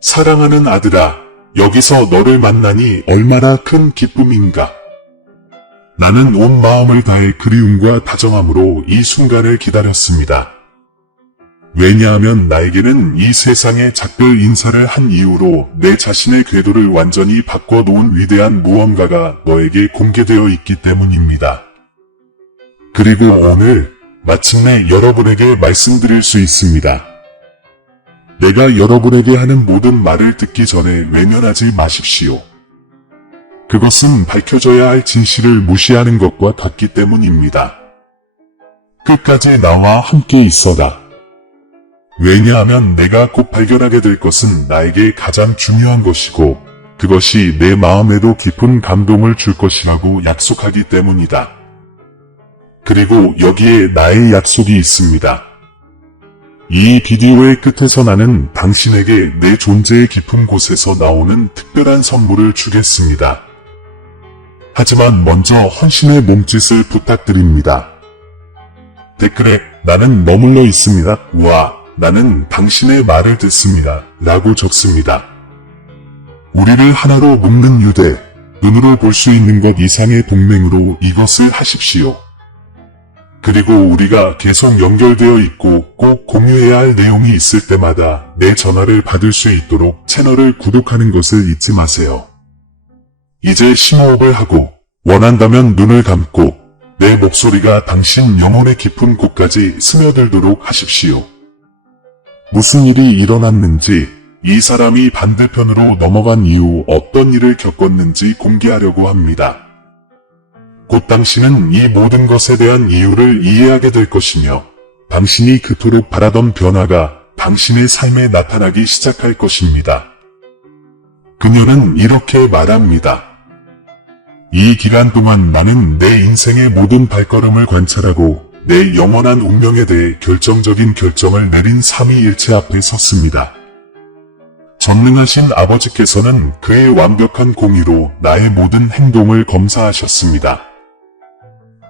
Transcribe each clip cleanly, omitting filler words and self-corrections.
사랑하는 아들아, 여기서 너를 만나니 얼마나 큰 기쁨인가. 나는 온 마음을 다해 그리움과 다정함으로 이 순간을 기다렸습니다. 왜냐하면 나에게는 이 세상에 작별 인사를 한 이후로 내 자신의 궤도를 완전히 바꿔놓은 위대한 무언가가 너에게 공개되어 있기 때문입니다. 그리고 오늘 마침내 여러분에게 말씀드릴 수 있습니다. 내가 여러분에게 하는 모든 말을 듣기 전에 외면하지 마십시오. 그것은 밝혀져야 할 진실을 무시하는 것과 같기 때문입니다. 끝까지 나와 함께 있어라. 왜냐하면 내가 곧 발견하게 될 것은 나에게 가장 중요한 것이고 그것이 내 마음에도 깊은 감동을 줄 것이라고 약속하기 때문이다. 그리고 여기에 나의 약속이 있습니다. 이 비디오의 끝에서 나는 당신에게 내 존재의 깊은 곳에서 나오는 특별한 선물을 주겠습니다. 하지만 먼저 헌신의 몸짓을 부탁드립니다. 댓글에 나는 머물러 있습니다. 우와, 나는 당신의 말을 듣습니다. 라고 적습니다. 우리를 하나로 묶는 유대, 눈으로 볼 수 있는 것 이상의 동맹으로 이것을 하십시오. 그리고 우리가 계속 연결되어 있고 꼭 공유해야 할 내용이 있을 때마다 내 전화를 받을 수 있도록 채널을 구독하는 것을 잊지 마세요. 이제 심호흡을 하고 원한다면 눈을 감고 내 목소리가 당신 영혼의 깊은 곳까지 스며들도록 하십시오. 무슨 일이 일어났는지, 이 사람이 반대편으로 넘어간 이후 어떤 일을 겪었는지 공개하려고 합니다. 곧 당신은 이 모든 것에 대한 이유를 이해하게 될 것이며 당신이 그토록 바라던 변화가 당신의 삶에 나타나기 시작할 것입니다. 그녀는 이렇게 말합니다. 이 기간 동안 나는 내 인생의 모든 발걸음을 관찰하고 내 영원한 운명에 대해 결정적인 결정을 내린 삼위일체 앞에 섰습니다. 전능하신 아버지께서는 그의 완벽한 공의로 나의 모든 행동을 검사하셨습니다.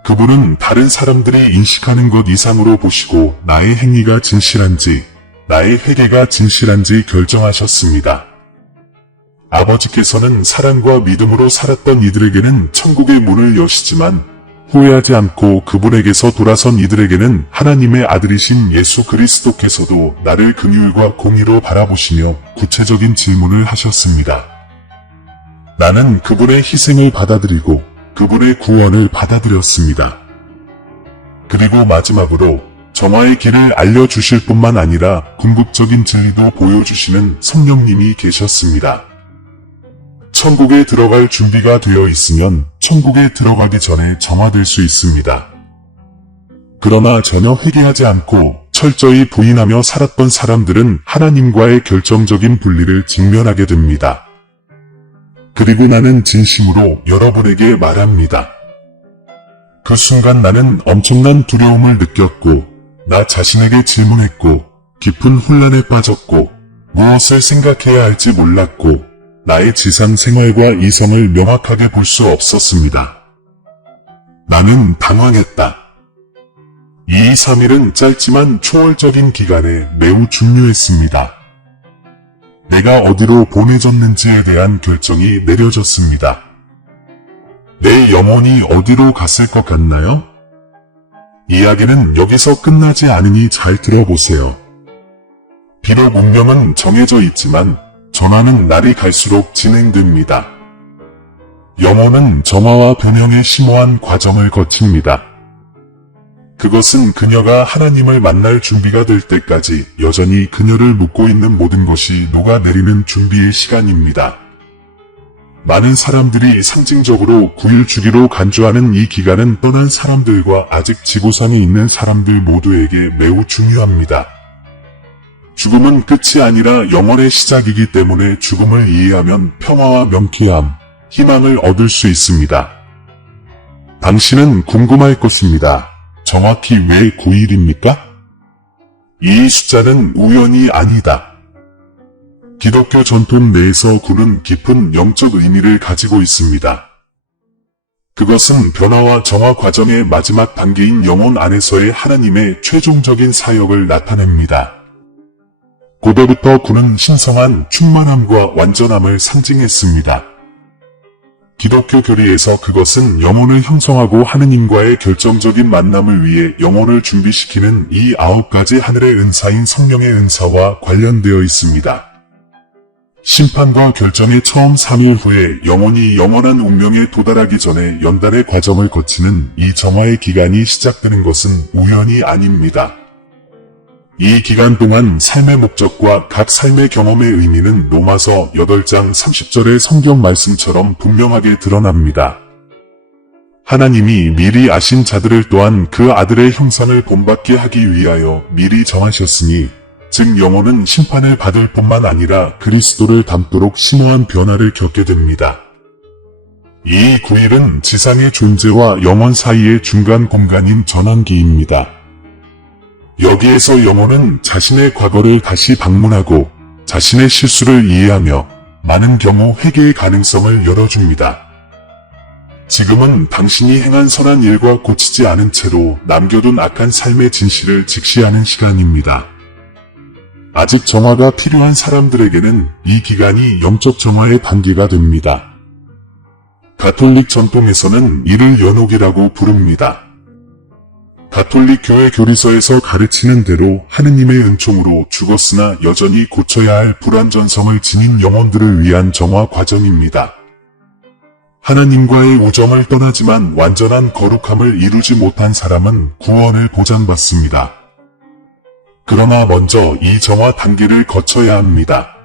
그분은 다른 사람들이 인식하는 것 이상으로 보시고 나의 행위가 진실한지, 나의 회개가 진실한지 결정하셨습니다. 아버지께서는 사랑과 믿음으로 살았던 이들에게는 천국의 문을 여시지만 후회하지 않고 그분에게서 돌아선 이들에게는 하나님의 아들이신 예수 그리스도께서도 나를 긍휼과 공의로 바라보시며 구체적인 질문을 하셨습니다. 나는 그분의 희생을 받아들이고 그분의 구원을 받아들였습니다. 그리고 마지막으로 정화의 길을 알려주실 뿐만 아니라 궁극적인 진리도 보여주시는 성령님이 계셨습니다. 천국에 들어갈 준비가 되어 있으면 천국에 들어가기 전에 정화될 수 있습니다. 그러나 전혀 회개하지 않고 철저히 부인하며 살았던 사람들은 하나님과의 결정적인 분리를 직면하게 됩니다. 그리고 나는 진심으로 여러분에게 말합니다. 그 순간 나는 엄청난 두려움을 느꼈고 나 자신에게 질문했고 깊은 혼란에 빠졌고 무엇을 생각해야 할지 몰랐고 나의 지상 생활과 이성을 명확하게 볼 수 없었습니다. 나는 당황했다. 2-3일은 짧지만 초월적인 기간에 매우 중요했습니다. 내가 어디로 보내졌는지에 대한 결정이 내려졌습니다. 내 영혼이 어디로 갔을 것 같나요? 이야기는 여기서 끝나지 않으니 잘 들어보세요. 비록 운명은 정해져 있지만 전화는 날이 갈수록 진행됩니다. 영혼은 정화와 변형의 심오한 과정을 거칩니다. 그것은 그녀가 하나님을 만날 준비가 될 때까지 여전히 그녀를 묶고 있는 모든 것이 녹아내리는 준비의 시간입니다. 많은 사람들이 상징적으로 9일 주기로 간주하는 이 기간은 떠난 사람들과 아직 지구상에 있는 사람들 모두에게 매우 중요합니다. 죽음은 끝이 아니라 영원의 시작이기 때문에 죽음을 이해하면 평화와 명쾌함, 희망을 얻을 수 있습니다. 당신은 궁금할 것입니다. 정확히 왜 9일입니까? 이 숫자는 우연이 아니다. 기독교 전통 내에서 9는 깊은 영적 의미를 가지고 있습니다. 그것은 변화와 정화 과정의 마지막 단계인 영혼 안에서의 하나님의 최종적인 사역을 나타냅니다. 고대부터 구는 신성한 충만함과 완전함을 상징했습니다. 기독교 교리에서 그것은 영혼을 형성하고 하느님과의 결정적인 만남을 위해 영혼을 준비시키는 이 9가지 하늘의 은사인 성령의 은사와 관련되어 있습니다. 심판과 결정의 처음 3일 후에 영혼이 영원한 운명에 도달하기 전에 연단의 과정을 거치는 이 정화의 기간이 시작되는 것은 우연이 아닙니다. 이 기간 동안 삶의 목적과 각 삶의 경험의 의미는 로마서 8장 30절의 성경 말씀처럼 분명하게 드러납니다. 하나님이 미리 아신 자들을 또한 그 아들의 형상을 본받게 하기 위하여 미리 정하셨으니 즉 영혼은 심판을 받을 뿐만 아니라 그리스도를 닮도록 심오한 변화를 겪게 됩니다. 이 9일은 지상의 존재와 영혼 사이의 중간 공간인 전환기입니다. 여기에서 영혼은 자신의 과거를 다시 방문하고 자신의 실수를 이해하며 많은 경우 회개의 가능성을 열어줍니다. 지금은 당신이 행한 선한 일과 고치지 않은 채로 남겨둔 악한 삶의 진실을 직시하는 시간입니다. 아직 정화가 필요한 사람들에게는 이 기간이 영적 정화의 단계가 됩니다. 가톨릭 전통에서는 이를 연옥이라고 부릅니다. 가톨릭 교회 교리서에서 가르치는 대로 하느님의 은총으로 죽었으나 여전히 고쳐야 할 불완전성을 지닌 영혼들을 위한 정화 과정입니다. 하나님과의 우정을 떠나지만 완전한 거룩함을 이루지 못한 사람은 구원을 보장받습니다. 그러나 먼저 이 정화 단계를 거쳐야 합니다.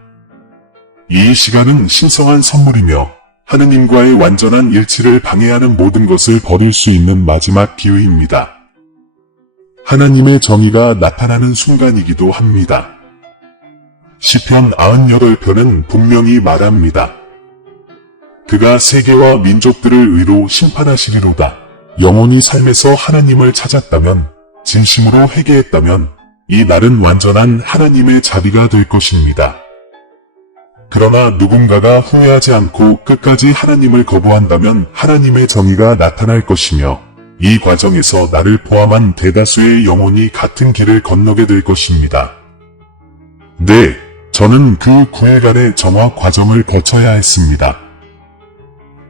이 시간은 신성한 선물이며 하느님과의 완전한 일치를 방해하는 모든 것을 버릴 수 있는 마지막 기회입니다. 하나님의 정의가 나타나는 순간이기도 합니다. 시편 98편은 분명히 말합니다. 그가 세계와 민족들을 의로 심판하시리로다. 영혼이 삶에서 하나님을 찾았다면, 진심으로 회개했다면 이 날은 완전한 하나님의 자비가 될 것입니다. 그러나 누군가가 후회하지 않고 끝까지 하나님을 거부한다면 하나님의 정의가 나타날 것이며 이 과정에서 나를 포함한 대다수의 영혼이 같은 길을 건너게 될 것입니다. 네, 저는 그 9일간의 정화 과정을 거쳐야 했습니다.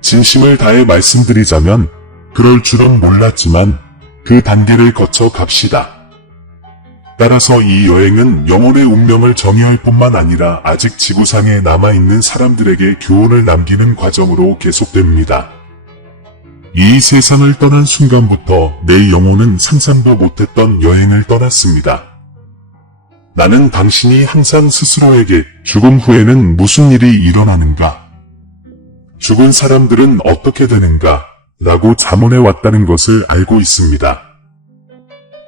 진심을 다해 말씀드리자면 그럴 줄은 몰랐지만 그 단계를 거쳐 갑시다. 따라서 이 여행은 영혼의 운명을 정의할 뿐만 아니라 아직 지구상에 남아있는 사람들에게 교훈을 남기는 과정으로 계속됩니다. 이 세상을 떠난 순간부터 내 영혼은 상상도 못했던 여행을 떠났습니다. 나는 당신이 항상 스스로에게 죽음 후에는 무슨 일이 일어나는가? 죽은 사람들은 어떻게 되는가? 라고 자문해 왔다는 것을 알고 있습니다.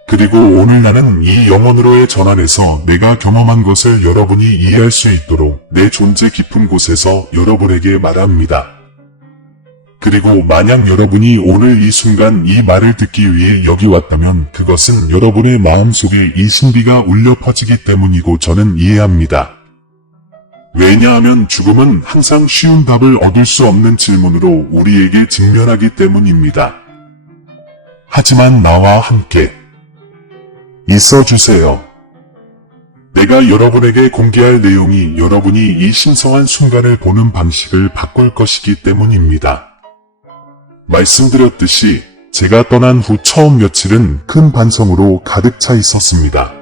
그리고 오늘 나는 이 영혼으로의 전환에서 내가 경험한 것을 여러분이 이해할 수 있도록 내 존재 깊은 곳에서 여러분에게 말합니다. 그리고 만약 여러분이 오늘 이 순간 이 말을 듣기 위해 여기 왔다면 그것은 여러분의 마음속에 이 신비가 울려 퍼지기 때문이고 저는 이해합니다. 왜냐하면 죽음은 항상 쉬운 답을 얻을 수 없는 질문으로 우리에게 직면하기 때문입니다. 하지만 나와 함께 있어주세요. 내가 여러분에게 공개할 내용이 여러분이 이 신성한 순간을 보는 방식을 바꿀 것이기 때문입니다. 말씀드렸듯이 제가 떠난 후 처음 며칠은 큰 반성으로 가득 차 있었습니다.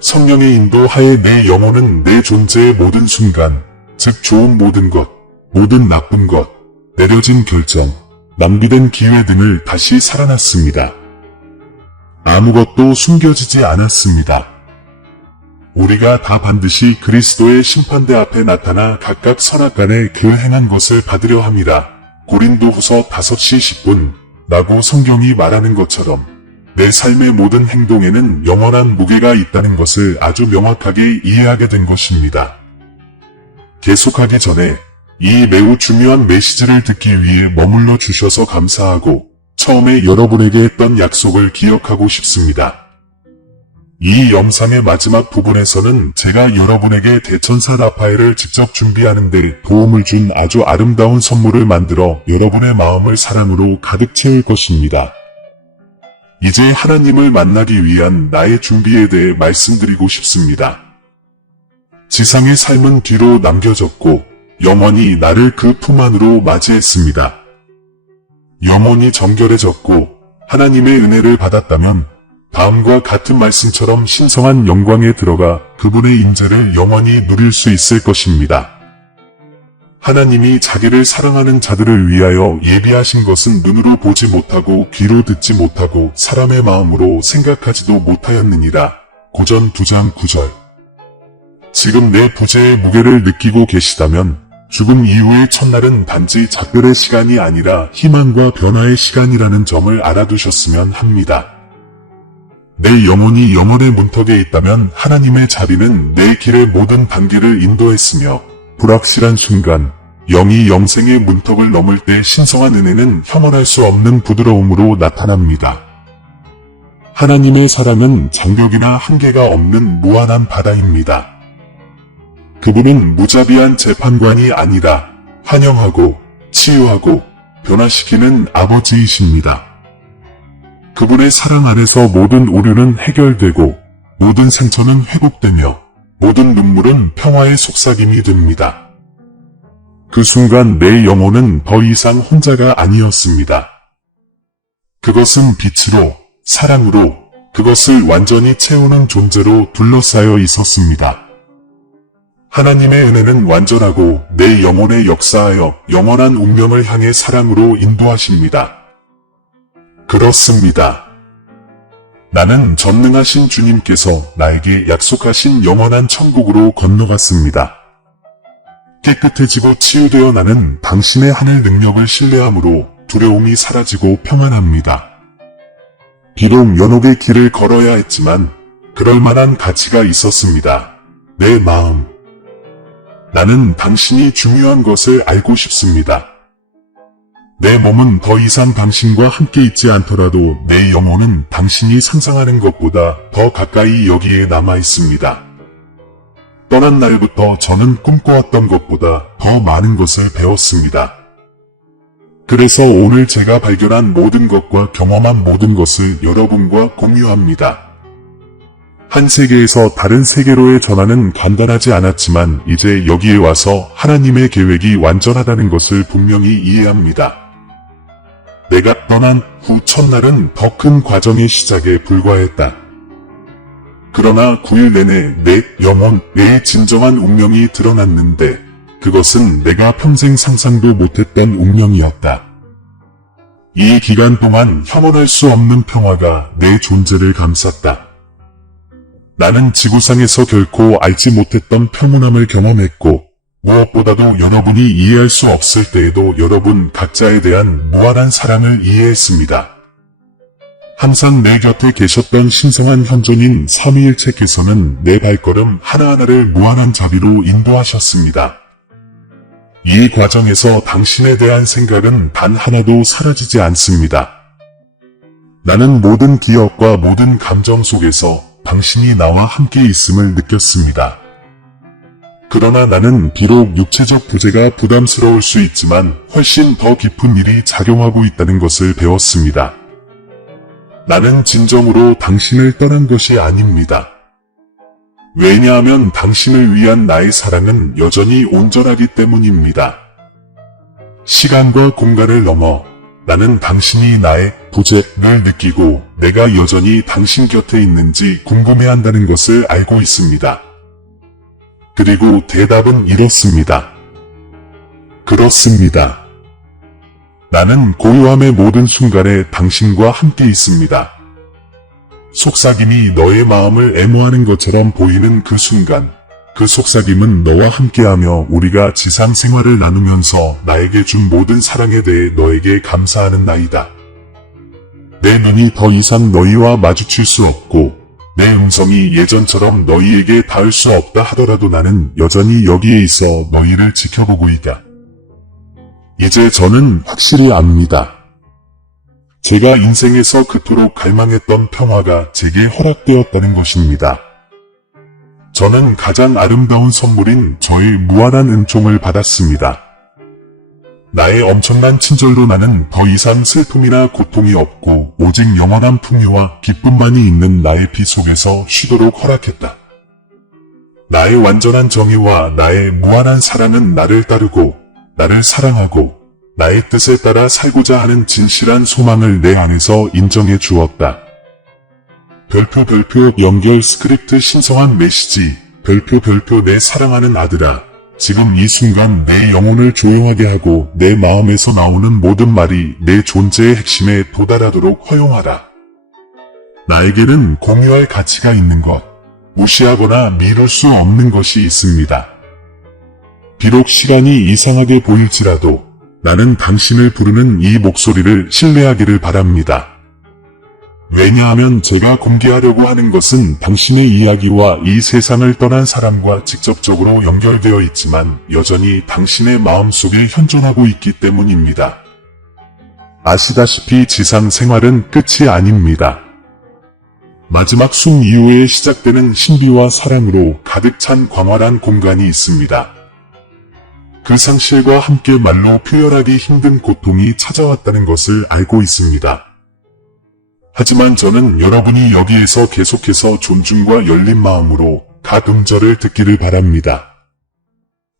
성령의 인도하에 내 영혼은 내 존재의 모든 순간, 즉 좋은 모든 것, 모든 나쁜 것, 내려진 결정, 낭비된 기회 등을 다시 살아났습니다. 아무것도 숨겨지지 않았습니다. 우리가 다 반드시 그리스도의 심판대 앞에 나타나 각각 선악간에 그 행한 것을 받으려 함이라. 고린도후서 5시 10분 라고 성경이 말하는 것처럼 내 삶의 모든 행동에는 영원한 무게가 있다는 것을 아주 명확하게 이해하게 된 것입니다. 계속하기 전에 이 매우 중요한 메시지를 듣기 위해 머물러 주셔서 감사하고 처음에 여러분에게 했던 약속을 기억하고 싶습니다. 이 영상의 마지막 부분에서는 제가 여러분에게 대천사 라파엘을 직접 준비하는 데 도움을 준 아주 아름다운 선물을 만들어 여러분의 마음을 사랑으로 가득 채울 것입니다. 이제 하나님을 만나기 위한 나의 준비에 대해 말씀드리고 싶습니다. 지상의 삶은 뒤로 남겨졌고 영원히 나를 그 품 안으로 맞이했습니다. 영혼이 정결해졌고 하나님의 은혜를 받았다면 다음과 같은 말씀처럼 신성한 영광에 들어가 그분의 임재를 영원히 누릴 수 있을 것입니다. 하나님이 자기를 사랑하는 자들을 위하여 예비하신 것은 눈으로 보지 못하고 귀로 듣지 못하고 사람의 마음으로 생각하지도 못하였느니라. 고전 9장 9절. 지금 내 부재의 무게를 느끼고 계시다면 죽음 이후의 첫날은 단지 작별의 시간이 아니라 희망과 변화의 시간이라는 점을 알아두셨으면 합니다. 내 영혼이 영혼의 문턱에 있다면 하나님의 자비는 내 길의 모든 단계를 인도했으며 불확실한 순간 영이 영생의 문턱을 넘을 때 신성한 은혜는 형언할 수 없는 부드러움으로 나타납니다. 하나님의 사랑은 장벽이나 한계가 없는 무한한 바다입니다. 그분은 무자비한 재판관이 아니라 환영하고 치유하고 변화시키는 아버지이십니다. 그분의 사랑 안에서 모든 오류는 해결되고 모든 상처는 회복되며 모든 눈물은 평화의 속삭임이 됩니다. 그 순간 내 영혼은 더 이상 혼자가 아니었습니다. 그것은 빛으로, 사랑으로, 그것을 완전히 채우는 존재로 둘러싸여 있었습니다. 하나님의 은혜는 완전하고 내 영혼에 역사하여 영원한 운명을 향해 사랑으로 인도하십니다. 그렇습니다. 나는 전능하신 주님께서 나에게 약속하신 영원한 천국으로 건너갔습니다. 깨끗해지고 치유되어 나는 당신의 하늘 능력을 신뢰함으로 두려움이 사라지고 평안합니다. 비록 연옥의 길을 걸어야 했지만 그럴 만한 가치가 있었습니다. 내 마음. 나는 당신이 중요한 것을 알고 싶습니다. 내 몸은 더 이상 당신과 함께 있지 않더라도 내 영혼은 당신이 상상하는 것보다 더 가까이 여기에 남아 있습니다. 떠난 날부터 저는 꿈꿔왔던 것보다 더 많은 것을 배웠습니다. 그래서 오늘 제가 발견한 모든 것과 경험한 모든 것을 여러분과 공유합니다. 한 세계에서 다른 세계로의 전환은 간단하지 않았지만 이제 여기에 와서 하나님의 계획이 완전하다는 것을 분명히 이해합니다. 내가 떠난 후 첫날은 더 큰 과정의 시작에 불과했다. 그러나 9일 내내 내 영혼, 내 진정한 운명이 드러났는데 그것은 내가 평생 상상도 못했던 운명이었다. 이 기간 동안 형언할 수 없는 평화가 내 존재를 감쌌다. 나는 지구상에서 결코 알지 못했던 평온함을 경험했고 무엇보다도 여러분이 이해할 수 없을 때에도 여러분 각자에 대한 무한한 사랑을 이해했습니다. 항상 내 곁에 계셨던 신성한 현존인 삼위일체께서는 내 발걸음 하나하나를 무한한 자비로 인도하셨습니다. 이 과정에서 당신에 대한 생각은 단 하나도 사라지지 않습니다. 나는 모든 기억과 모든 감정 속에서 당신이 나와 함께 있음을 느꼈습니다. 그러나 나는 비록 육체적 부재가 부담스러울 수 있지만 훨씬 더 깊은 일이 작용하고 있다는 것을 배웠습니다. 나는 진정으로 당신을 떠난 것이 아닙니다. 왜냐하면 당신을 위한 나의 사랑은 여전히 온전하기 때문입니다. 시간과 공간을 넘어 나는 당신이 나의 부재를 느끼고 내가 여전히 당신 곁에 있는지 궁금해한다는 것을 알고 있습니다. 그리고 대답은 이렇습니다. 그렇습니다. 나는 고요함의 모든 순간에 당신과 함께 있습니다. 속삭임이 너의 마음을 애모하는 것처럼 보이는 그 순간, 그 속삭임은 너와 함께하며 우리가 지상 생활을 나누면서 나에게 준 모든 사랑에 대해 너에게 감사하는 나이다. 내 눈이 더 이상 너희와 마주칠 수 없고 내 음성이 예전처럼 너희에게 닿을 수 없다 하더라도 나는 여전히 여기에 있어 너희를 지켜보고 있다. 이제 저는 확실히 압니다. 제가 인생에서 그토록 갈망했던 평화가 제게 허락되었다는 것입니다. 저는 가장 아름다운 선물인 저의 무한한 은총을 받았습니다. 나의 엄청난 친절로 나는 더 이상 슬픔이나 고통이 없고 오직 영원한 풍요와 기쁨만이 있는 나의 피 속에서 쉬도록 허락했다. 나의 완전한 정의와 나의 무한한 사랑은 나를 따르고 나를 사랑하고 나의 뜻에 따라 살고자 하는 진실한 소망을 내 안에서 인정해 주었다. 별표 연결 스크립트 신성한 메시지 별표 내 사랑하는 아들아. 지금 이 순간 내 영혼을 조용하게 하고 내 마음에서 나오는 모든 말이 내 존재의 핵심에 도달하도록 허용하라. 나에게는 공유할 가치가 있는 것, 무시하거나 미룰 수 없는 것이 있습니다. 비록 시간이 이상하게 보일지라도 나는 당신을 부르는 이 목소리를 신뢰하기를 바랍니다. 왜냐하면 제가 공개하려고 하는 것은 당신의 이야기와 이 세상을 떠난 사람과 직접적으로 연결되어 있지만 여전히 당신의 마음속에 현존하고 있기 때문입니다. 아시다시피 지상 생활은 끝이 아닙니다. 마지막 숨 이후에 시작되는 신비와 사랑으로 가득 찬 광활한 공간이 있습니다. 그 상실과 함께 말로 표현하기 힘든 고통이 찾아왔다는 것을 알고 있습니다. 하지만 저는 여러분이 여기에서 계속해서 존중과 열린 마음으로 각 음절을 듣기를 바랍니다.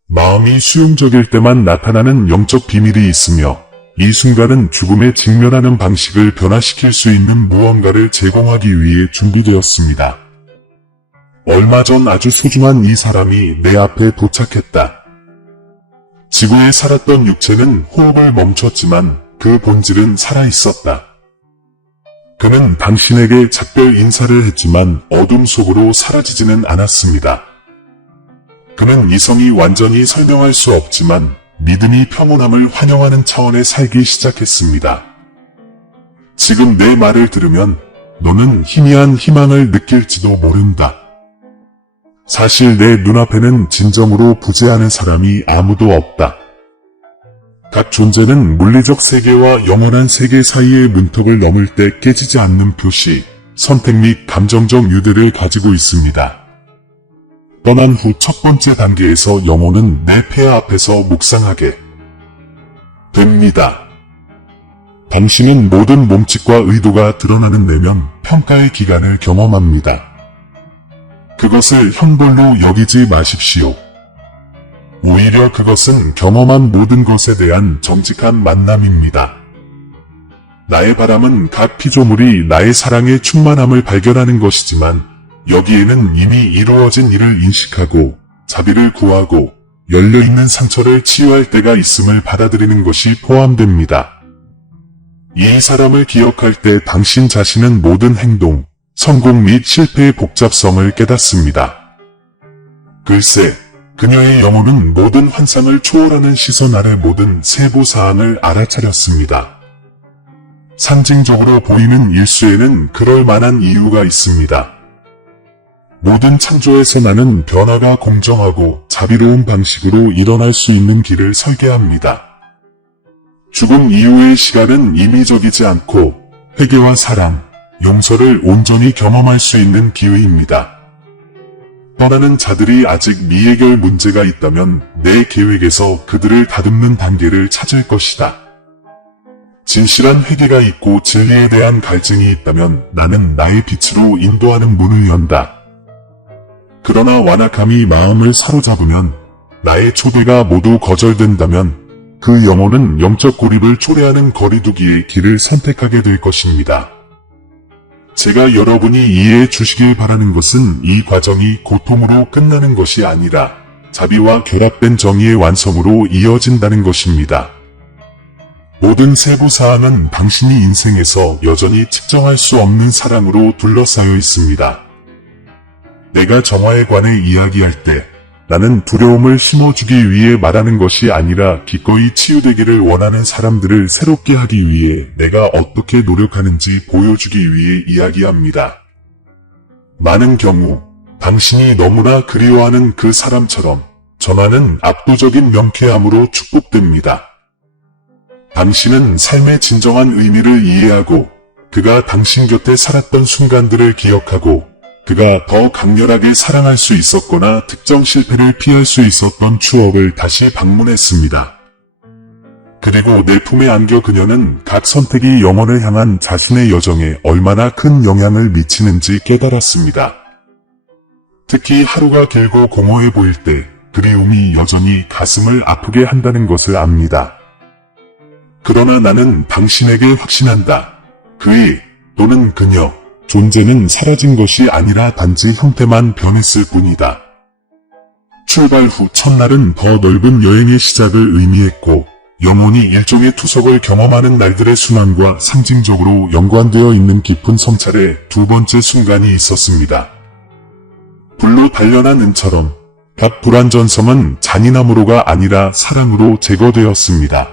마음이 수용적일 때만 나타나는 영적 비밀이 있으며 이 순간은 죽음에 직면하는 방식을 변화시킬 수 있는 무언가를 제공하기 위해 준비되었습니다. 얼마 전 아주 소중한 이 사람이 내 앞에 도착했다. 지구에 살았던 육체는 호흡을 멈췄지만 그 본질은 살아있었다. 그는 당신에게 작별 인사를 했지만 어둠 속으로 사라지지는 않았습니다. 그는 이성이 완전히 설명할 수 없지만 믿음이 평온함을 환영하는 차원에 살기 시작했습니다. 지금 내 말을 들으면 너는 희미한 희망을 느낄지도 모른다. 사실 내 눈앞에는 진정으로 부재하는 사람이 아무도 없다. 각 존재는 물리적 세계와 영원한 세계 사이의 문턱을 넘을 때 깨지지 않는 표시, 선택 및 감정적 유대를 가지고 있습니다. 떠난 후 첫 번째 단계에서 영혼은 내 폐하 앞에서 묵상하게 됩니다. 당신은 모든 몸짓과 의도가 드러나는 내면 평가의 기간을 경험합니다. 그것을 형벌로 여기지 마십시오. 오히려 그것은 경험한 모든 것에 대한 정직한 만남입니다. 나의 바람은 각 피조물이 나의 사랑의 충만함을 발견하는 것이지만 여기에는 이미 이루어진 일을 인식하고 자비를 구하고 열려있는 상처를 치유할 때가 있음을 받아들이는 것이 포함됩니다. 이 사람을 기억할 때 당신 자신은 모든 행동, 성공 및 실패의 복잡성을 깨닫습니다. 글쎄, 그녀의 영혼은 모든 환상을 초월하는 시선 아래 모든 세부 사항을 알아차렸습니다. 상징적으로 보이는 일수에는 그럴 만한 이유가 있습니다. 모든 창조에서 나는 변화가 공정하고 자비로운 방식으로 일어날 수 있는 길을 설계합니다. 죽음 이후의 시간은 임의적이지 않고 회개와 사랑, 용서를 온전히 경험할 수 있는 기회입니다. 떠나는 자들이 아직 미해결 문제가 있다면 내 계획에서 그들을 다듬는 단계를 찾을 것이다. 진실한 회개가 있고 진리에 대한 갈증이 있다면 나는 나의 빛으로 인도하는 문을 연다. 그러나 완악함이 마음을 사로잡으면 나의 초대가 모두 거절된다면 그 영혼은 영적 고립을 초래하는 거리두기의 길을 선택하게 될 것입니다. 제가 여러분이 이해해 주시길 바라는 것은 이 과정이 고통으로 끝나는 것이 아니라 자비와 결합된 정의의 완성으로 이어진다는 것입니다. 모든 세부 사항은 당신이 인생에서 여전히 측정할 수 없는 사랑으로 둘러싸여 있습니다. 내가 정화에 관해 이야기할 때 나는 두려움을 심어주기 위해 말하는 것이 아니라 기꺼이 치유되기를 원하는 사람들을 새롭게 하기 위해 내가 어떻게 노력하는지 보여주기 위해 이야기합니다. 많은 경우 당신이 너무나 그리워하는 그 사람처럼 전화는 압도적인 명쾌함으로 축복됩니다. 당신은 삶의 진정한 의미를 이해하고 그가 당신 곁에 살았던 순간들을 기억하고 그가 더 강렬하게 사랑할 수 있었거나 특정 실패를 피할 수 있었던 추억을 다시 방문했습니다. 그리고 내 품에 안겨 그녀는 각 선택이 영혼을 향한 자신의 여정에 얼마나 큰 영향을 미치는지 깨달았습니다. 특히 하루가 길고 공허해 보일 때 그리움이 여전히 가슴을 아프게 한다는 것을 압니다. 그러나 나는 당신에게 확신한다. 그의 또는 그녀 존재는 사라진 것이 아니라 단지 형태만 변했을 뿐이다. 출발 후 첫날은 더 넓은 여행의 시작을 의미했고 영혼이 일종의 투석을 경험하는 날들의 순환과 상징적으로 연관되어 있는 깊은 성찰의 두 번째 순간이 있었습니다. 불로 단련한 은처럼 각 불안전성은 잔인함으로가 아니라 사랑으로 제거되었습니다.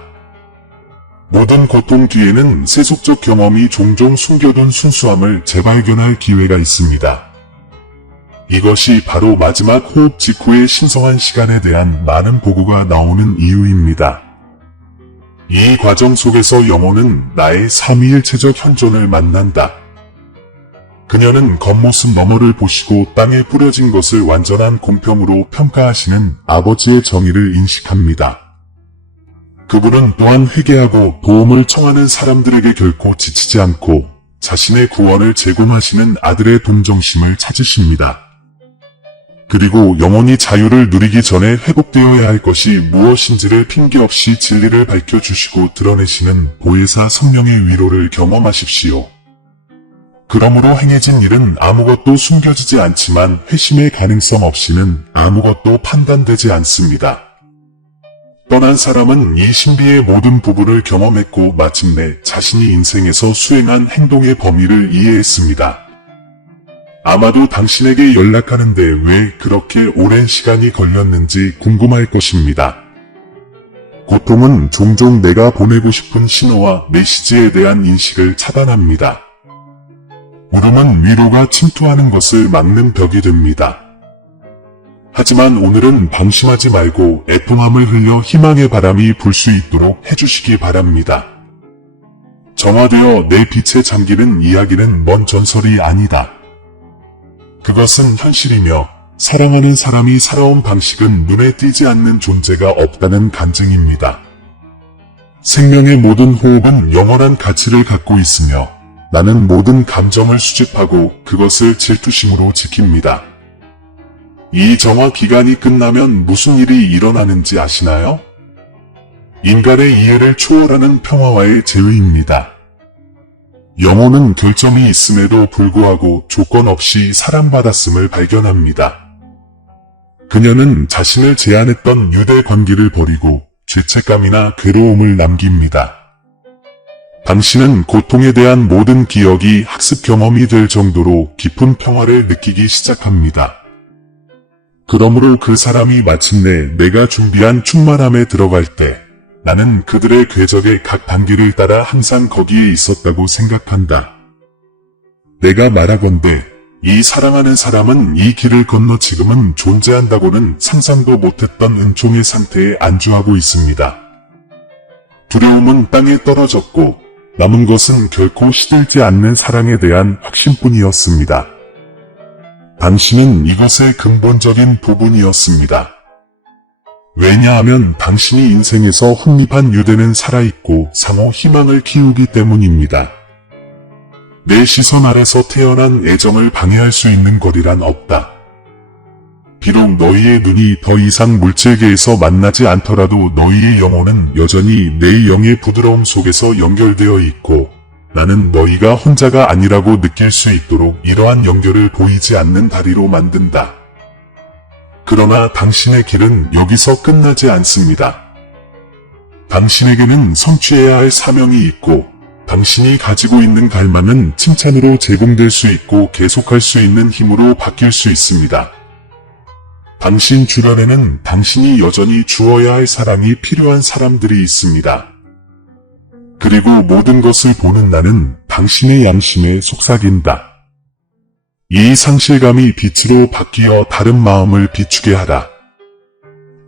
모든 고통 뒤에는 세속적 경험이 종종 숨겨둔 순수함을 재발견할 기회가 있습니다. 이것이 바로 마지막 호흡 직후의 신성한 시간에 대한 많은 보고가 나오는 이유입니다. 이 과정 속에서 영혼은 나의 삼위일체적 현존을 만난다. 그녀는 겉모습 너머를 보시고 땅에 뿌려진 것을 완전한 공평으로 평가하시는 아버지의 정의를 인식합니다. 그분은 또한 회개하고 도움을 청하는 사람들에게 결코 지치지 않고 자신의 구원을 제공하시는 아들의 동정심을 찾으십니다. 그리고 영혼이 자유를 누리기 전에 회복되어야 할 것이 무엇인지를 핑계없이 진리를 밝혀주시고 드러내시는 보혜사 성령의 위로를 경험하십시오. 그러므로 행해진 일은 아무것도 숨겨지지 않지만 회심의 가능성 없이는 아무것도 판단되지 않습니다. 떠난 사람은 이 신비의 모든 부분을 경험했고 마침내 자신이 인생에서 수행한 행동의 범위를 이해했습니다. 아마도 당신에게 연락하는데 왜 그렇게 오랜 시간이 걸렸는지 궁금할 것입니다. 고통은 종종 내가 보내고 싶은 신호와 메시지에 대한 인식을 차단합니다. 울음은 위로가 침투하는 것을 막는 벽이 됩니다. 하지만 오늘은 방심하지 말고 애통함을 흘려 희망의 바람이 불 수 있도록 해주시기 바랍니다. 정화되어 내 빛에 잠기는 이야기는 먼 전설이 아니다. 그것은 현실이며 사랑하는 사람이 살아온 방식은 눈에 띄지 않는 존재가 없다는 간증입니다. 생명의 모든 호흡은 영원한 가치를 갖고 있으며 나는 모든 감정을 수집하고 그것을 질투심으로 지킵니다. 이 정화 기간이 끝나면 무슨 일이 일어나는지 아시나요? 인간의 이해를 초월하는 평화와의 재회입니다. 영혼은 결점이 있음에도 불구하고 조건 없이 사랑받았음을 발견합니다. 그녀는 자신을 제한했던 유대 관계를 버리고 죄책감이나 괴로움을 남깁니다. 당신은 고통에 대한 모든 기억이 학습 경험이 될 정도로 깊은 평화를 느끼기 시작합니다. 그러므로 그 사람이 마침내 내가 준비한 충만함에 들어갈 때 나는 그들의 궤적의 각 단계를 따라 항상 거기에 있었다고 생각한다. 내가 말하건대 이 사랑하는 사람은 이 길을 건너 지금은 존재한다고는 상상도 못했던 은총의 상태에 안주하고 있습니다. 두려움은 땅에 떨어졌고 남은 것은 결코 시들지 않는 사랑에 대한 확신뿐이었습니다. 당신은 이것의 근본적인 부분이었습니다. 왜냐하면 당신이 인생에서 확립한 유대는 살아있고 상호 희망을 키우기 때문입니다. 내 시선 아래서 태어난 애정을 방해할 수 있는 거리란 없다. 비록 너희의 눈이 더 이상 물질계에서 만나지 않더라도 너희의 영혼은 여전히 내 영의 부드러움 속에서 연결되어 있고 나는 너희가 혼자가 아니라고 느낄 수 있도록 이러한 연결을 보이지 않는 다리로 만든다. 그러나 당신의 길은 여기서 끝나지 않습니다. 당신에게는 성취해야 할 사명이 있고 당신이 가지고 있는 갈망은 칭찬으로 제공될 수 있고 계속할 수 있는 힘으로 바뀔 수 있습니다. 당신 주변에는 당신이 여전히 주어야 할 사랑이 필요한 사람들이 있습니다. 그리고 모든 것을 보는 나는 당신의 양심에 속삭인다. 이 상실감이 빛으로 바뀌어 다른 마음을 비추게 하라.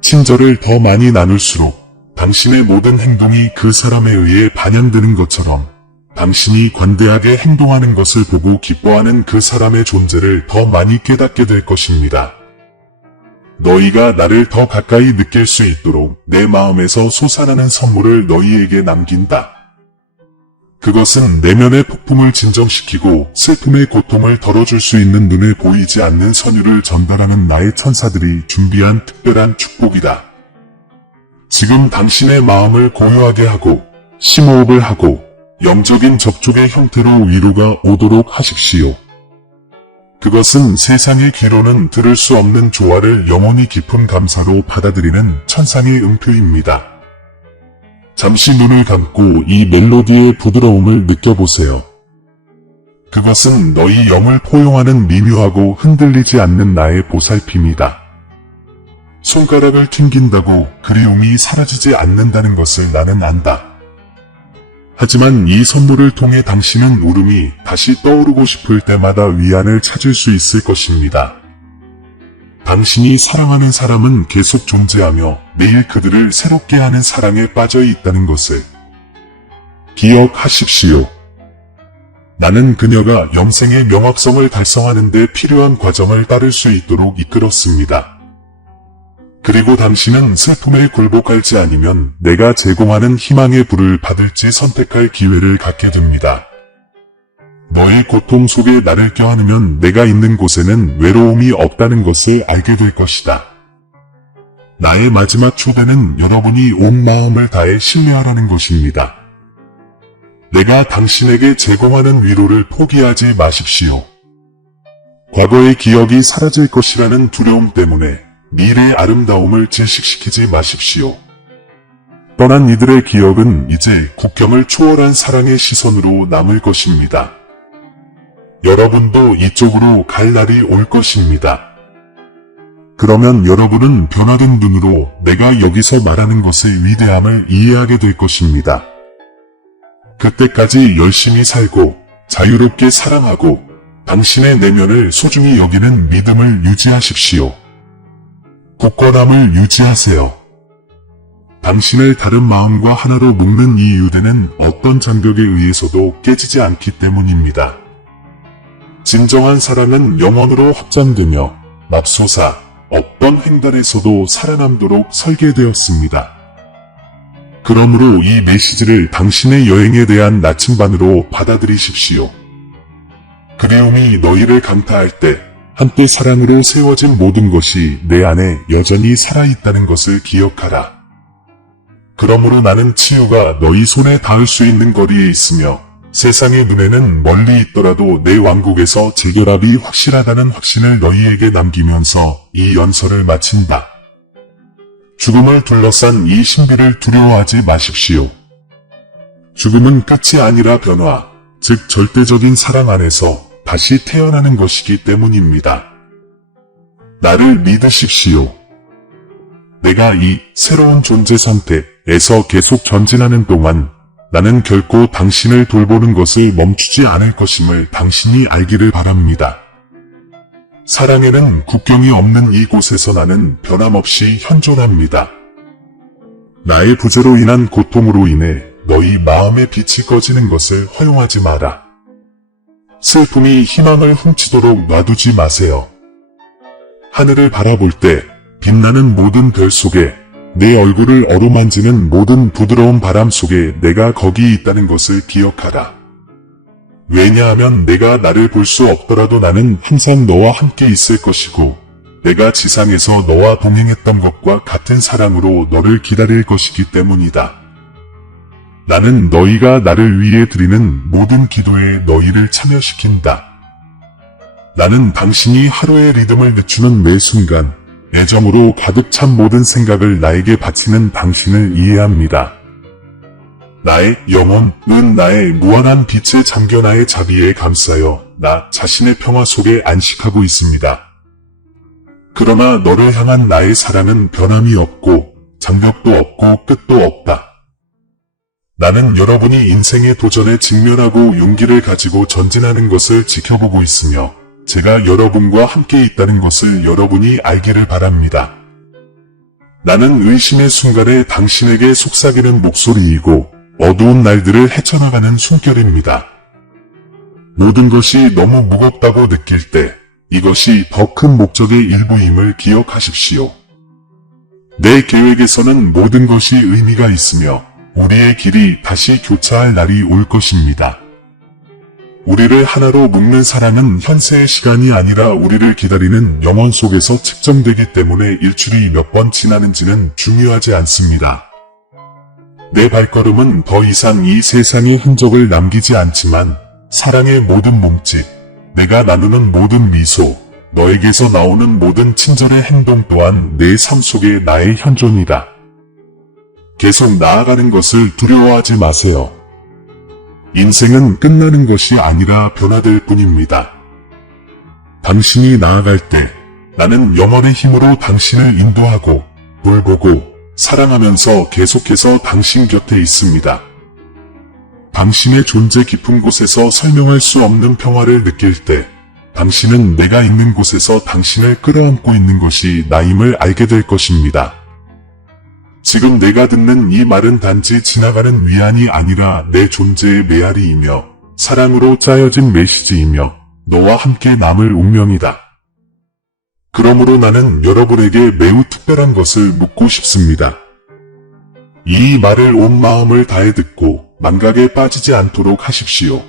친절을 더 많이 나눌수록 당신의 모든 행동이 그 사람에 의해 반영되는 것처럼 당신이 관대하게 행동하는 것을 보고 기뻐하는 그 사람의 존재를 더 많이 깨닫게 될 것입니다. 너희가 나를 더 가까이 느낄 수 있도록 내 마음에서 솟아나는 선물을 너희에게 남긴다. 그것은 내면의 폭풍을 진정시키고 슬픔의 고통을 덜어줄 수 있는 눈에 보이지 않는 선율을 전달하는 나의 천사들이 준비한 특별한 축복이다. 지금 당신의 마음을 고요하게 하고 심호흡을 하고 영적인 접촉의 형태로 위로가 오도록 하십시오. 그것은 세상의 귀로는 들을 수 없는 조화를 영혼이 깊은 감사로 받아들이는 천상의 음표입니다. 잠시 눈을 감고 이 멜로디의 부드러움을 느껴보세요. 그것은 너희 영을 포용하는 미묘하고 흔들리지 않는 나의 보살핌이다. 손가락을 튕긴다고 그리움이 사라지지 않는다는 것을 나는 안다. 하지만 이 선물을 통해 당신은 울음이 다시 떠오르고 싶을 때마다 위안을 찾을 수 있을 것입니다. 당신이 사랑하는 사람은 계속 존재하며 매일 그들을 새롭게 하는 사랑에 빠져 있다는 것을 기억하십시오. 나는 그녀가 영생의 명확성을 달성하는 데 필요한 과정을 따를 수 있도록 이끌었습니다. 그리고 당신은 슬픔에 굴복할지 아니면 내가 제공하는 희망의 불을 받을지 선택할 기회를 갖게 됩니다. 너의 고통 속에 나를 껴안으면 내가 있는 곳에는 외로움이 없다는 것을 알게 될 것이다. 나의 마지막 초대는 여러분이 온 마음을 다해 신뢰하라는 것입니다. 내가 당신에게 제공하는 위로를 포기하지 마십시오. 과거의 기억이 사라질 것이라는 두려움 때문에 미래의 아름다움을 질식시키지 마십시오. 떠난 이들의 기억은 이제 국경을 초월한 사랑의 시선으로 남을 것입니다. 여러분도 이쪽으로 갈 날이 올 것입니다. 그러면 여러분은 변화된 눈으로 내가 여기서 말하는 것의 위대함을 이해하게 될 것입니다. 그때까지 열심히 살고 자유롭게 사랑하고 당신의 내면을 소중히 여기는 믿음을 유지하십시오. 굳건함을 유지하세요. 당신을 다른 마음과 하나로 묶는 이 유대는 어떤 장벽에 의해서도 깨지지 않기 때문입니다. 진정한 사랑은 영원으로 확장되며 맙소사 어떤 횡단에서도 살아남도록 설계되었습니다. 그러므로 이 메시지를 당신의 여행에 대한 나침반으로 받아들이십시오. 그리움이 너희를 강타할 때 한때 사랑으로 세워진 모든 것이 내 안에 여전히 살아있다는 것을 기억하라. 그러므로 나는 치유가 너희 손에 닿을 수 있는 거리에 있으며 세상의 눈에는 멀리 있더라도 내 왕국에서 재결합이 확실하다는 확신을 너희에게 남기면서 이 연설을 마친다. 죽음을 둘러싼 이 신비를 두려워하지 마십시오. 죽음은 끝이 아니라 변화, 즉 절대적인 사랑 안에서 다시 태어나는 것이기 때문입니다. 나를 믿으십시오. 내가 이 새로운 존재 상태에서 계속 전진하는 동안 나는 결코 당신을 돌보는 것을 멈추지 않을 것임을 당신이 알기를 바랍니다. 사랑에는 국경이 없는 이곳에서 나는 변함없이 현존합니다. 나의 부재로 인한 고통으로 인해 너희 마음의 빛이 꺼지는 것을 허용하지 마라. 슬픔이 희망을 훔치도록 놔두지 마세요. 하늘을 바라볼 때 빛나는 모든 별 속에 내 얼굴을 어루만지는 모든 부드러운 바람 속에 내가 거기 있다는 것을 기억하라. 왜냐하면 내가 나를 볼 수 없더라도 나는 항상 너와 함께 있을 것이고 내가 지상에서 너와 동행했던 것과 같은 사랑으로 너를 기다릴 것이기 때문이다. 나는 너희가 나를 위해 드리는 모든 기도에 너희를 참여시킨다. 나는 당신이 하루의 리듬을 늦추는 매 순간 애정으로 가득 찬 모든 생각을 나에게 바치는 당신을 이해합니다. 나의 영혼은 나의 무한한 빛에 잠겨 나의 자비에 감싸여 나 자신의 평화 속에 안식하고 있습니다. 그러나 너를 향한 나의 사랑은 변함이 없고 장벽도 없고 끝도 없다. 나는 여러분이 인생의 도전에 직면하고 용기를 가지고 전진하는 것을 지켜보고 있으며 제가 여러분과 함께 있다는 것을 여러분이 알기를 바랍니다. 나는 의심의 순간에 당신에게 속삭이는 목소리이고 어두운 날들을 헤쳐나가는 숨결입니다. 모든 것이 너무 무겁다고 느낄 때 이것이 더 큰 목적의 일부임을 기억하십시오. 내 계획에서는 모든 것이 의미가 있으며 우리의 길이 다시 교차할 날이 올 것입니다. 우리를 하나로 묶는 사랑은 현세의 시간이 아니라 우리를 기다리는 영원 속에서 측정되기 때문에 일주일이 몇 번 지나는지는 중요하지 않습니다. 내 발걸음은 더 이상 이 세상의 흔적을 남기지 않지만 사랑의 모든 몸짓, 내가 나누는 모든 미소, 너에게서 나오는 모든 친절의 행동 또한 내 삶 속의 나의 현존이다. 계속 나아가는 것을 두려워하지 마세요. 인생은 끝나는 것이 아니라 변화될 뿐입니다. 당신이 나아갈 때 나는 영원의 힘으로 당신을 인도하고 돌보고 사랑하면서 계속해서 당신 곁에 있습니다. 당신의 존재 깊은 곳에서 설명할 수 없는 평화를 느낄 때 당신은 내가 있는 곳에서 당신을 끌어안고 있는 것이 나임을 알게 될 것입니다. 지금 내가 듣는 이 말은 단지 지나가는 위안이 아니라 내 존재의 메아리이며 사랑으로 짜여진 메시지이며 너와 함께 남을 운명이다. 그러므로 나는 여러분에게 매우 특별한 것을 묻고 싶습니다. 이 말을 온 마음을 다해 듣고 망각에 빠지지 않도록 하십시오.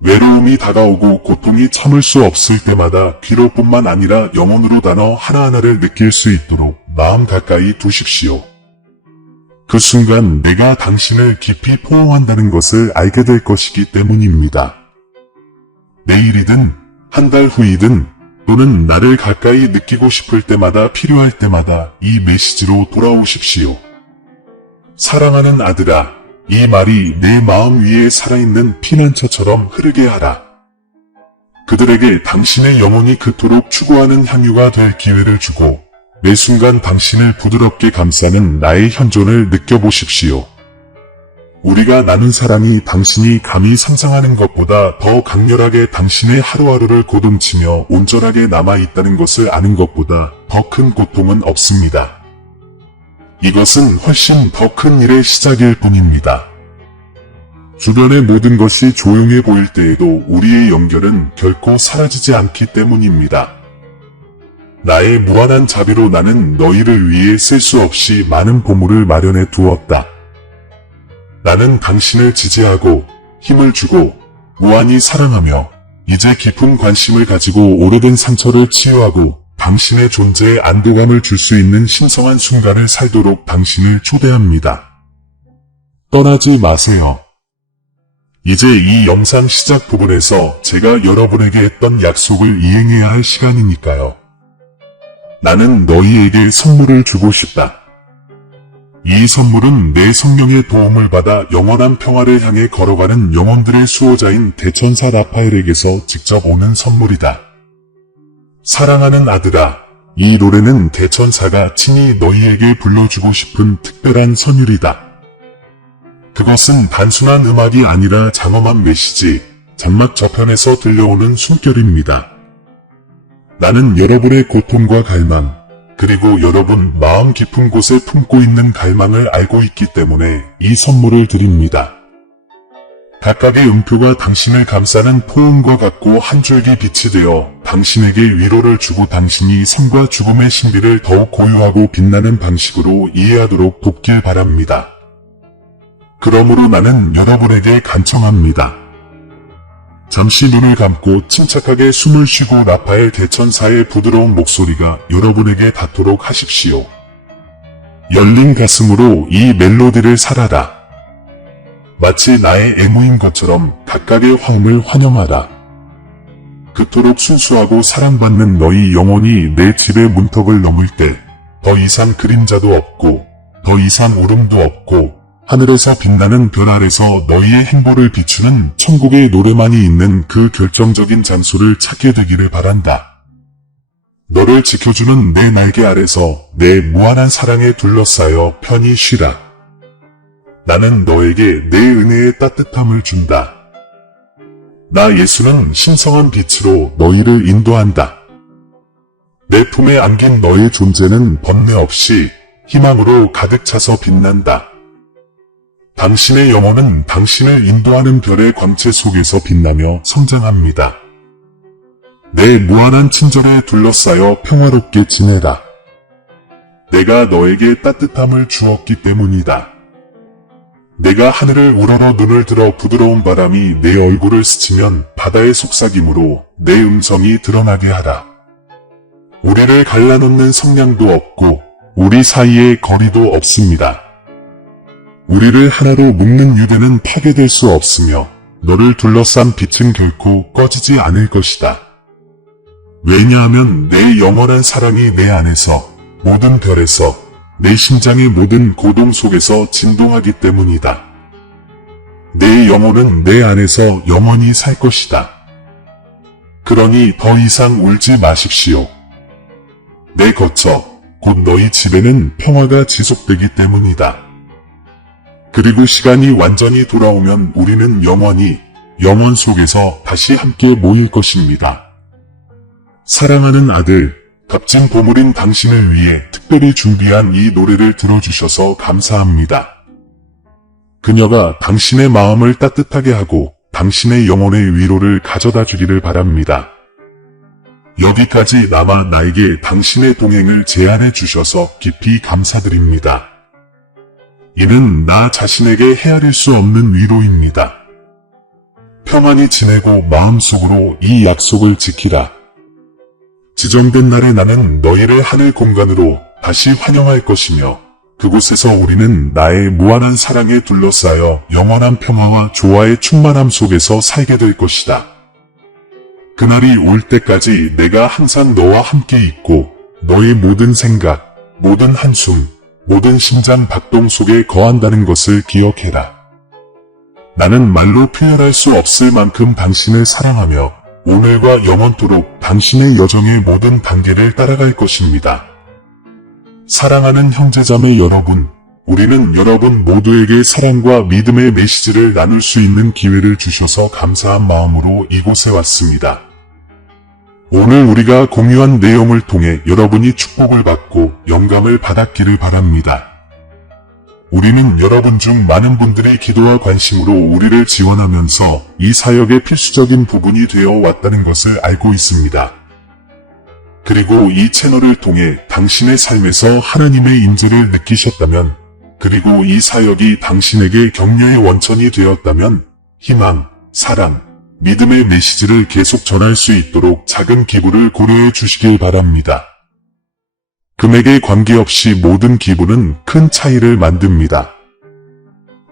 외로움이 다가오고 고통이 참을 수 없을 때마다 귀로뿐만 아니라 영혼으로 단어 하나하나를 느낄 수 있도록 마음 가까이 두십시오. 그 순간 내가 당신을 깊이 포옹한다는 것을 알게 될 것이기 때문입니다. 내일이든 한 달 후이든 또는 나를 가까이 느끼고 싶을 때마다 필요할 때마다 이 메시지로 돌아오십시오. 사랑하는 아들아, 이 말이 내 마음 위에 살아있는 피난처처럼 흐르게 하라. 그들에게 당신의 영혼이 그토록 추구하는 향유가 될 기회를 주고 매 순간 당신을 부드럽게 감싸는 나의 현존을 느껴보십시오. 우리가 나눈 사랑이 당신이 감히 상상하는 것보다 더 강렬하게 당신의 하루하루를 고동치며 온전하게 남아있다는 것을 아는 것보다 더 큰 고통은 없습니다. 이것은 훨씬 더 큰 일의 시작일 뿐입니다. 주변의 모든 것이 조용해 보일 때에도 우리의 연결은 결코 사라지지 않기 때문입니다. 나의 무한한 자비로 나는 너희를 위해 셀 수 없이 많은 보물을 마련해 두었다. 나는 당신을 지지하고 힘을 주고 무한히 사랑하며 이제 깊은 관심을 가지고 오래된 상처를 치유하고 당신의 존재에 안도감을 줄 수 있는 신성한 순간을 살도록 당신을 초대합니다. 떠나지 마세요. 이제 이 영상 시작 부분에서 제가 여러분에게 했던 약속을 이행해야 할 시간이니까요. 나는 너희에게 선물을 주고 싶다. 이 선물은 내 성령의 도움을 받아 영원한 평화를 향해 걸어가는 영혼들의 수호자인 대천사 라파엘에게서 직접 오는 선물이다. 사랑하는 아들아, 이 노래는 대천사가 친히 너희에게 불러주고 싶은 특별한 선율이다. 그것은 단순한 음악이 아니라 장엄한 메시지, 장막 저편에서 들려오는 숨결입니다. 나는 여러분의 고통과 갈망, 그리고 여러분 마음 깊은 곳에 품고 있는 갈망을 알고 있기 때문에 이 선물을 드립니다. 각각의 음표가 당신을 감싸는 포옹과 같고 한 줄기 빛이 되어 당신에게 위로를 주고 당신이 삶과 죽음의 신비를 더욱 고유하고 빛나는 방식으로 이해하도록 돕길 바랍니다. 그러므로 나는 여러분에게 간청합니다. 잠시 눈을 감고 침착하게 숨을 쉬고 라파엘 대천사의 부드러운 목소리가 여러분에게 닿도록 하십시오. 열린 가슴으로 이 멜로디를 살아라. 마치 나의 애무인 것처럼 각각의 화음을 환영하라. 그토록 순수하고 사랑받는 너희 영혼이 내 집의 문턱을 넘을 때 더 이상 그림자도 없고 더 이상 울음도 없고 하늘에서 빛나는 별 아래서 너희의 행보를 비추는 천국의 노래만이 있는 그 결정적인 장소를 찾게 되기를 바란다. 너를 지켜주는 내 날개 아래서 내 무한한 사랑에 둘러싸여 편히 쉬라. 나는 너에게 내 은혜의 따뜻함을 준다. 나 예수는 신성한 빛으로 너희를 인도한다. 내 품에 안긴 너의 존재는 번뇌 없이 희망으로 가득 차서 빛난다. 당신의 영혼은 당신을 인도하는 별의 광채 속에서 빛나며 성장합니다. 내 무한한 친절에 둘러싸여 평화롭게 지내라. 내가 너에게 따뜻함을 주었기 때문이다. 내가 하늘을 우러러 눈을 들어 부드러운 바람이 내 얼굴을 스치면 바다의 속삭임으로 내 음성이 드러나게 하라. 우리를 갈라놓는 성량도 없고 우리 사이에 거리도 없습니다. 우리를 하나로 묶는 유대는 파괴될 수 없으며 너를 둘러싼 빛은 결코 꺼지지 않을 것이다. 왜냐하면 내 영원한 사랑이 내 안에서 모든 별에서 내 심장의 모든 고동 속에서 진동하기 때문이다. 내 영혼은 내 안에서 영원히 살 것이다. 그러니 더 이상 울지 마십시오. 내 거처, 곧 너희 집에는 평화가 지속되기 때문이다. 그리고 시간이 완전히 돌아오면 우리는 영원히 영원 속에서 다시 함께 모일 것입니다. 사랑하는 아들, 값진 보물인 당신을 위해 특별히 준비한 이 노래를 들어주셔서 감사합니다. 그녀가 당신의 마음을 따뜻하게 하고 당신의 영혼의 위로를 가져다 주기를 바랍니다. 여기까지 남아 나에게 당신의 동행을 제안해 주셔서 깊이 감사드립니다. 이는 나 자신에게 헤아릴 수 없는 위로입니다. 평안히 지내고 마음속으로 이 약속을 지키라. 지정된 날에 나는 너희를 하늘 공간으로 다시 환영할 것이며 그곳에서 우리는 나의 무한한 사랑에 둘러싸여 영원한 평화와 조화의 충만함 속에서 살게 될 것이다. 그날이 올 때까지 내가 항상 너와 함께 있고 너의 모든 생각, 모든 한숨, 모든 심장 박동 속에 거한다는 것을 기억해라. 나는 말로 표현할 수 없을 만큼 당신을 사랑하며 오늘과 영원토록 당신의 여정의 모든 단계를 따라갈 것입니다. 사랑하는 형제자매 여러분, 우리는 여러분 모두에게 사랑과 믿음의 메시지를 나눌 수 있는 기회를 주셔서 감사한 마음으로 이곳에 왔습니다. 오늘 우리가 공유한 내용을 통해 여러분이 축복을 받고 영감을 받았기를 바랍니다. 우리는 여러분 중 많은 분들의 기도와 관심으로 우리를 지원하면서 이 사역의 필수적인 부분이 되어 왔다는 것을 알고 있습니다. 그리고 이 채널을 통해 당신의 삶에서 하나님의 임재를 느끼셨다면, 그리고 이 사역이 당신에게 격려의 원천이 되었다면, 희망, 사랑, 믿음의 메시지를 계속 전할 수 있도록 작은 기부를 고려해 주시길 바랍니다. 금액에 관계없이 모든 기부는 큰 차이를 만듭니다.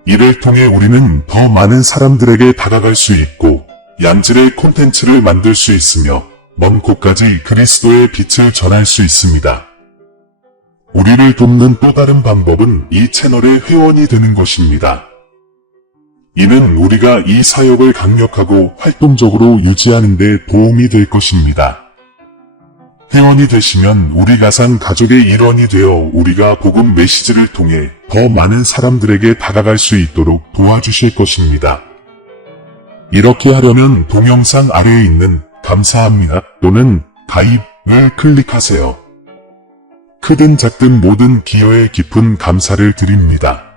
이를 통해 우리는 더 많은 사람들에게 다가갈 수 있고 양질의 콘텐츠를 만들 수 있으며 먼 곳까지 그리스도의 빛을 전할 수 있습니다. 우리를 돕는 또 다른 방법은 이 채널의 회원이 되는 것입니다. 이는 우리가 이 사역을 강력하고 활동적으로 유지하는 데 도움이 될 것입니다. 회원이 되시면 우리 가상 가족의 일원이 되어 우리가 복음 메시지를 통해 더 많은 사람들에게 다가갈 수 있도록 도와주실 것입니다. 이렇게 하려면 동영상 아래에 있는 감사합니다 또는 가입을 클릭하세요. 크든 작든 모든 기여에 깊은 감사를 드립니다.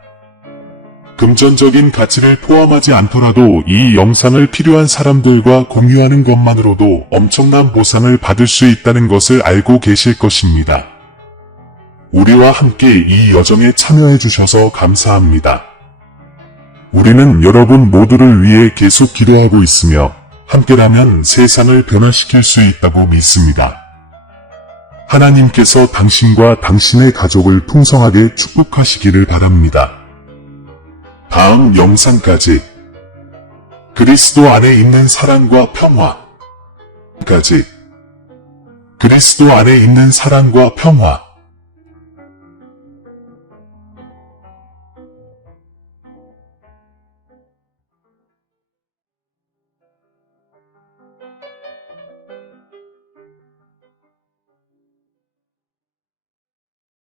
금전적인 가치를 포함하지 않더라도 이 영상을 필요한 사람들과 공유하는 것만으로도 엄청난 보상을 받을 수 있다는 것을 알고 계실 것입니다. 우리와 함께 이 여정에 참여해 주셔서 감사합니다. 우리는 여러분 모두를 위해 계속 기도하고 있으며 함께라면 세상을 변화시킬 수 있다고 믿습니다. 하나님께서 당신과 당신의 가족을 풍성하게 축복하시기를 바랍니다. 다음 영상까지 그리스도 안에 있는 사랑과 평화 그리스도 안에 있는 사랑과 평화